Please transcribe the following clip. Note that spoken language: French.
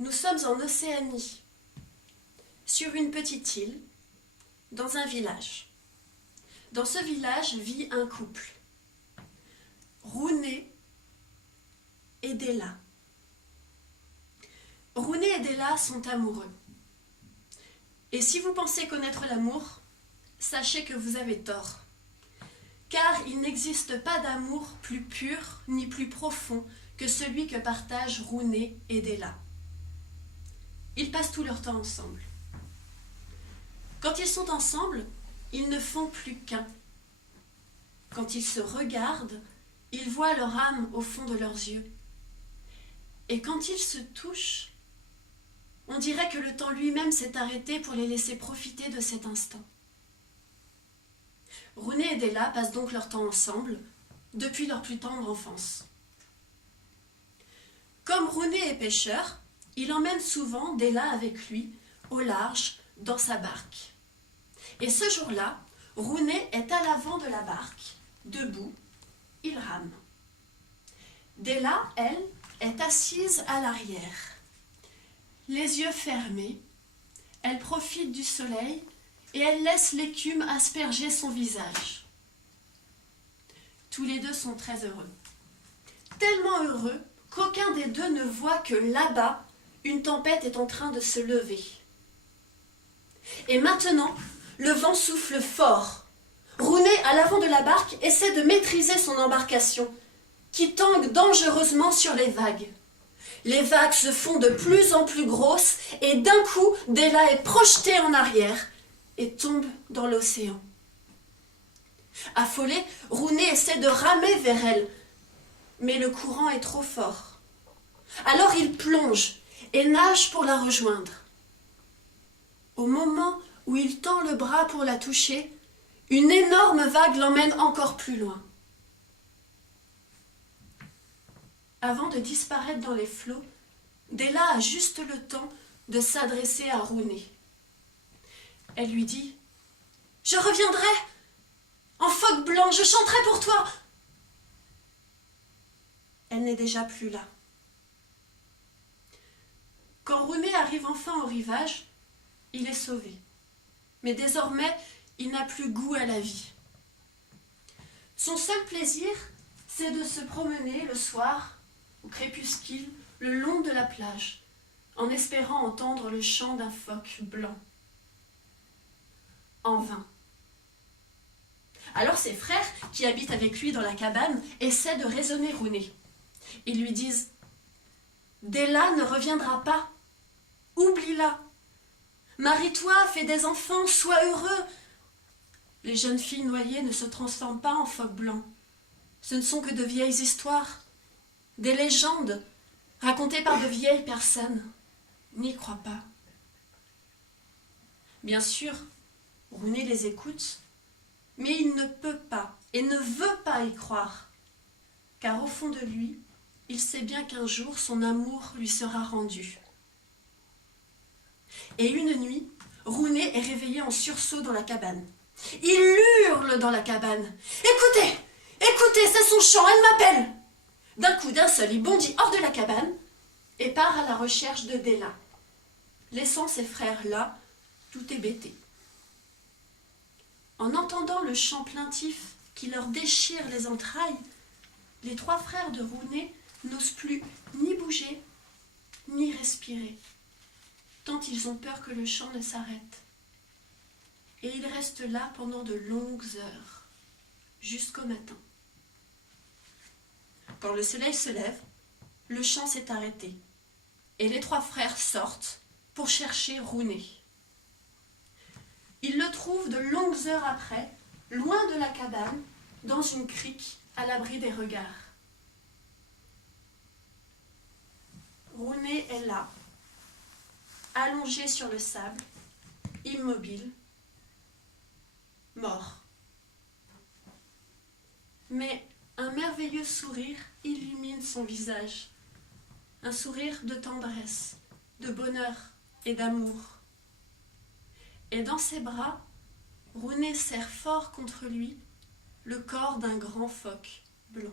Nous sommes en Océanie, sur une petite île, dans un village. Dans ce village vit un couple, Rouné et Della. Rouné et Della sont amoureux. Et si vous pensez connaître l'amour, sachez que vous avez tort. Car il n'existe pas d'amour plus pur ni plus profond que celui que partagent Rouné et Della. Ils passent tout leur temps ensemble. Quand ils sont ensemble, ils ne font plus qu'un. Quand ils se regardent, ils voient leur âme au fond de leurs yeux. Et quand ils se touchent, on dirait que le temps lui-même s'est arrêté pour les laisser profiter de cet instant. Rouné et Della passent donc leur temps ensemble, depuis leur plus tendre enfance. Comme Rouné est pêcheur, il emmène souvent Della avec lui, au large, dans sa barque. Et ce jour-là, Rouné est à l'avant de la barque, debout, il rame. Della, elle, est assise à l'arrière. Les yeux fermés, elle profite du soleil et elle laisse l'écume asperger son visage. Tous les deux sont très heureux. Tellement heureux qu'aucun des deux ne voit que là-bas, une tempête est en train de se lever. Et maintenant, le vent souffle fort. Rouné, à l'avant de la barque, essaie de maîtriser son embarcation, qui tangue dangereusement sur les vagues. Les vagues se font de plus en plus grosses et d'un coup, Della est projetée en arrière et tombe dans l'océan. Affolé, Rouné essaie de ramer vers elle, mais le courant est trop fort. Alors il plonge et nage pour la rejoindre. Au moment où il tend le bras pour la toucher, une énorme vague l'emmène encore plus loin. Avant de disparaître dans les flots, Della a juste le temps de s'adresser à Rouné. Elle lui dit « Je reviendrai, en phoque blanc, je chanterai pour toi !» Elle n'est déjà plus là. Quand Rouné arrive enfin au rivage, il est sauvé. Mais désormais, il n'a plus goût à la vie. Son seul plaisir, c'est de se promener le soir, au crépuscule, le long de la plage, en espérant entendre le chant d'un phoque blanc. En vain. Alors ses frères, qui habitent avec lui dans la cabane, essaient de raisonner Rouné. Ils lui disent « Della ne reviendra pas. Oublie-la. Marie-toi, fais des enfants, sois heureux. » Les jeunes filles noyées ne se transforment pas en phoques blancs. Ce ne sont que de vieilles histoires, des légendes racontées par de vieilles personnes. N'y crois pas. Bien sûr, Rouné les écoute, mais il ne peut pas et ne veut pas y croire, car au fond de lui, il sait bien qu'un jour son amour lui sera rendu. Et une nuit, Rouné est réveillé en sursaut dans la cabane. Il hurle dans la cabane. « Écoutez, écoutez, c'est son chant, elle m'appelle !» D'un coup, d'un seul, il bondit hors de la cabane et part à la recherche de Della. Laissant ses frères là, tout hébétés. En entendant le chant plaintif qui leur déchire les entrailles, les trois frères de Rouné n'osent plus ni bouger, ni respirer, tant ils ont peur que le chant ne s'arrête. Et ils restent là pendant de longues heures, jusqu'au matin. Quand le soleil se lève, le chant s'est arrêté et les 3 frères sortent pour chercher Rounet. Ils le trouvent de longues heures après, loin de la cabane, dans une crique à l'abri des regards. Rounet est là, allongé sur le sable, immobile, mort. Mais un merveilleux sourire illumine son visage, un sourire de tendresse, de bonheur et d'amour. Et dans ses bras, Rounet serre fort contre lui le corps d'un grand phoque blanc.